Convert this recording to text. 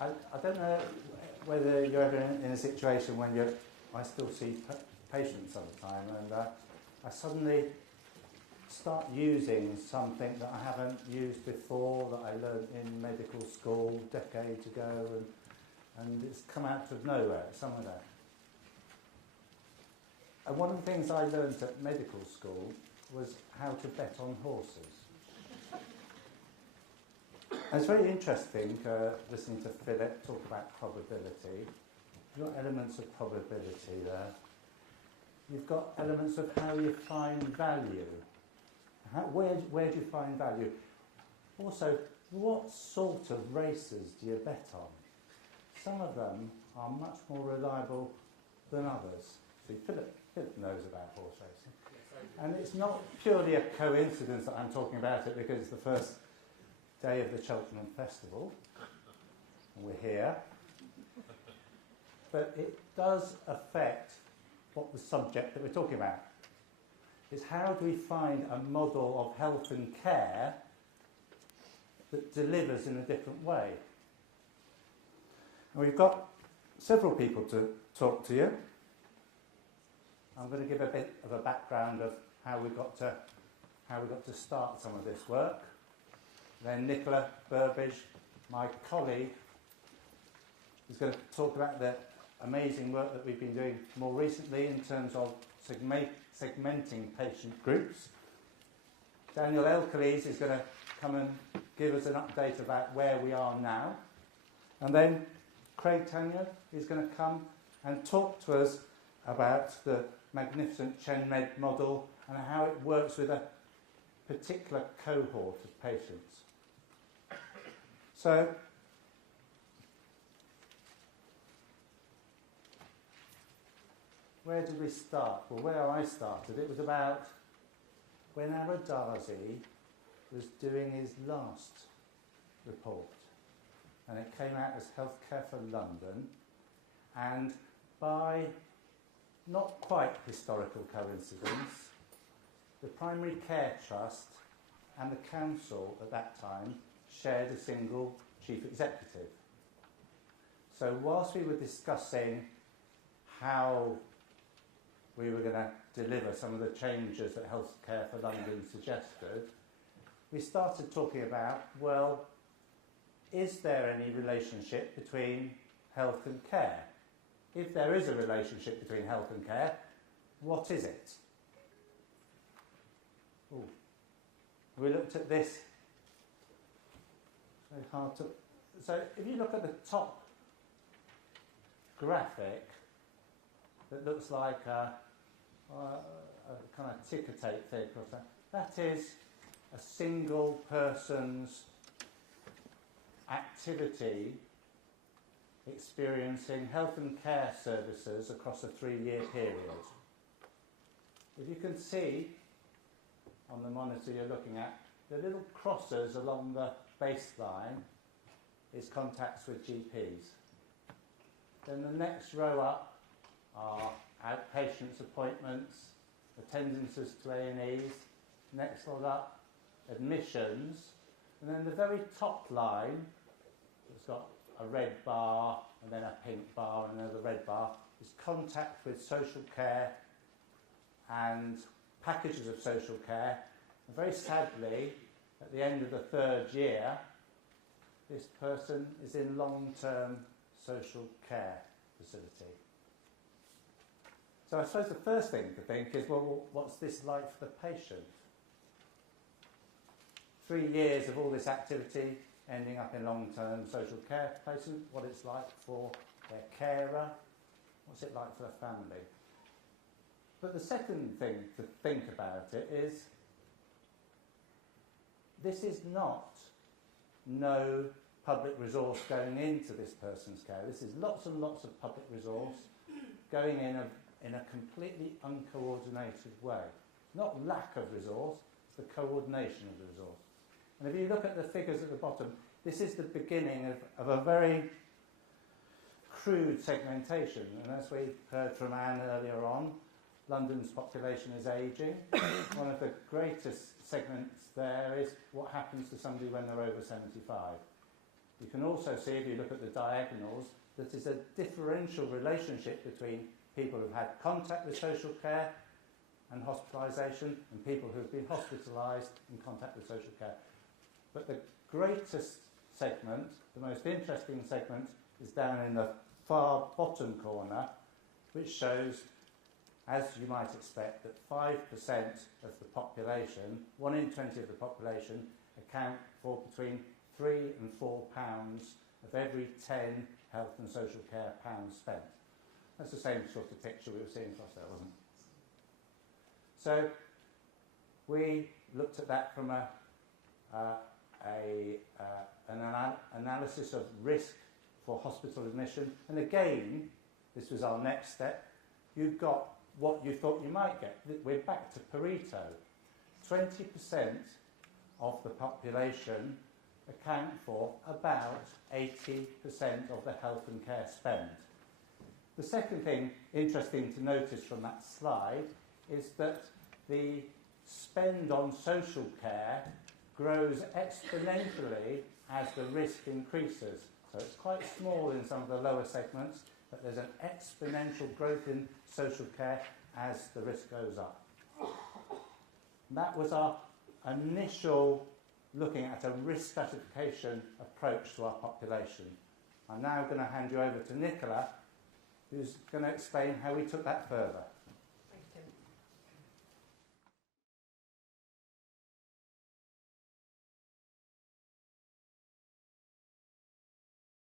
I don't know whether you're ever in a situation when I still see patients all the time, and I suddenly start using something that I haven't used before, that I learned in medical school decades ago, and it's come out of nowhere, some of that. And one of the things I learned at medical school was how to bet on horses. And it's very interesting listening to Philip talk about probability. You've got elements of probability there. You've got elements of how you find value. Where do you find value? Also, what sort of races do you bet on? Some of them are much more reliable than others. See, Philip knows about horse racing. And it's not purely a coincidence that I'm talking about it because it's the first day of the Cheltenham Festival, and we're here. But it does affect what the subject that we're talking about is. How do we find a model of health and care that delivers in a different way? And we've got several people to talk to you. I'm going to give a bit of a background of how we got to start some of this work. Then Nicola Burbage, my colleague, is going to talk about the amazing work that we've been doing more recently in terms of segmenting patient groups. Daniel Elkeles is going to come and give us an update about where we are now. And then Craig Tanya is going to come and talk to us about the magnificent ChenMed model and how it works with a particular cohort of patients. So, where did we start? Well, where I started, it was about when Aradazi was doing his last report. And it came out as Healthcare for London. And by not quite historical coincidence, the Primary Care Trust and the council at that time shared a single chief executive. So whilst we were discussing how we were going to deliver some of the changes that Healthcare for London suggested, we started talking about, well, is there any relationship between health and care? If there is a relationship between health and care, what is it? Ooh. We looked at this. Very hard to. So if you look at the top graphic, that looks like a kind of ticker tape thing across that. That is a single person's activity experiencing health and care services across a 3-year period. If you can see on the monitor you're looking at, the little crosses along the baseline is contacts with GPs. Then the next row up are outpatients appointments, attendances to A&Es, next one up, admissions, and then the very top line, it's got a red bar and then a pink bar and another red bar, is contact with social care and packages of social care. And very sadly, at the end of the 3rd year, this person is in long-term social care facility. So I suppose the first thing to think is, well, what's this like for the patient? 3 years of all this activity ending up in long-term social care patient, what it's like for their carer, what's it like for the family. But the second thing to think about it is, this is not no public resource going into this person's care. This is lots and lots of public resource going in a completely uncoordinated way. Not lack of resource, it's the coordination of the resource. And if you look at the figures at the bottom, this is the beginning of a very crude segmentation. And as we heard from Anne earlier on, London's population is ageing. One of the greatest segments there is what happens to somebody when they're over 75. You can also see, if you look at the diagonals, that there's a differential relationship between people who've had contact with social care and hospitalisation and people who've been hospitalised in contact with social care. But the greatest segment, the most interesting segment, is down in the far bottom corner, which shows, as you might expect, that 5% of the population, 1 in 20 of the population, account for between £3 and £4 of every 10 health and social care pounds spent. That's the same sort of picture we were seeing across there, wasn't it? So we looked at that from an analysis of risk for hospital admission, and again, this was our next step. You got what you thought you might get. We're back to Pareto. 20% of the population account for about 80% of the health and care spend. The second thing interesting to notice from that slide is that the spend on social care grows exponentially as the risk increases. So it's quite small in some of the lower segments, but there's an exponential growth in social care as the risk goes up. That was our initial looking at a risk stratification approach to our population. I'm now going to hand you over to Nicola, who's going to explain how we took that further.